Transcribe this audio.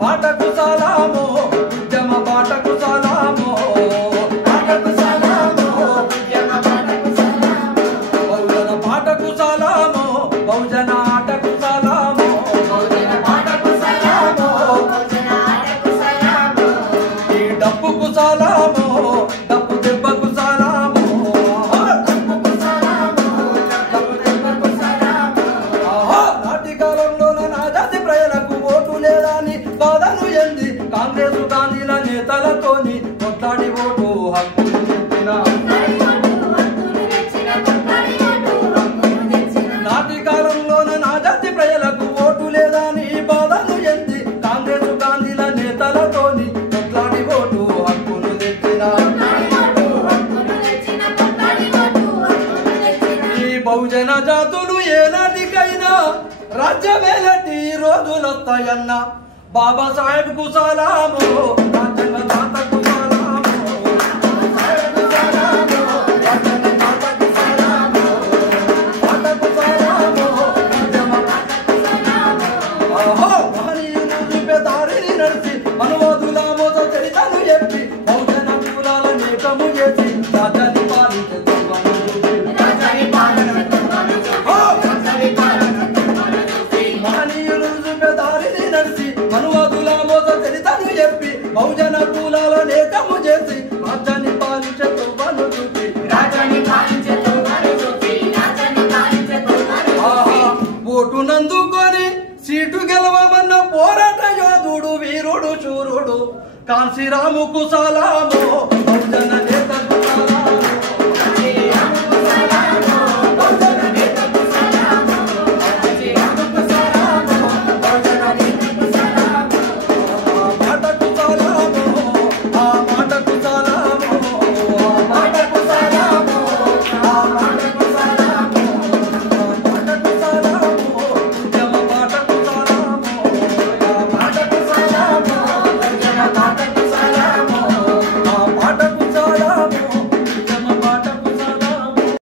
పాటకు సలాము ఉద్యమ పాటకు సలాము బహుజన పాటకు సలాము బహుజన ఆటకు సలాము ఈ డప్పుకు సలాము డప్పు దెబ్బకు సలాము నాటి కాలంలోన నా జాతి ప్రజలకు ఓటు లేదని బాధను ఎంది కాంగ్రెస్ గాంధీల నేతలతోని కొట్లాడి ఓటు హక్కులు తెచ్చిన నాటి కాలంలోన నా జాతి ప్రజలకు ఓటు లేదని బాధను ఎంది కాంగ్రెస్ గాంధీల నేతలతోని కొట్లాడి ఓటు హక్కులు తెచ్చిన ఈ బహుజన జాతులు ఏనాటికైనా రాజ్యమేలటి రోజులొస్తాయన్న బాబాసాహెబ్ కు సలాము రాజ్యాంగ దాతకు సలాము పాటకు సలాము మహనీయులు చూపే దారిని నడిచి అనువాదుల మోత చరితను చెప్పి బహుజన కులాల నేకము చేసి రాజ్యాన్ని పాలించే మహనీయులు చూపే దారిని నడిచి అనువాదుల మోత చరితను చెప్పి బహుజన కులాల నేకము చేసి రాజ్యాన్ని పాలించే తోబను చూపి ఓటు నందుకొని సీటు గెలవమన్న పోరాట యోధుడు వీరుడు శూరుడు కాంశీరాముకు సలాము బహుజన నేత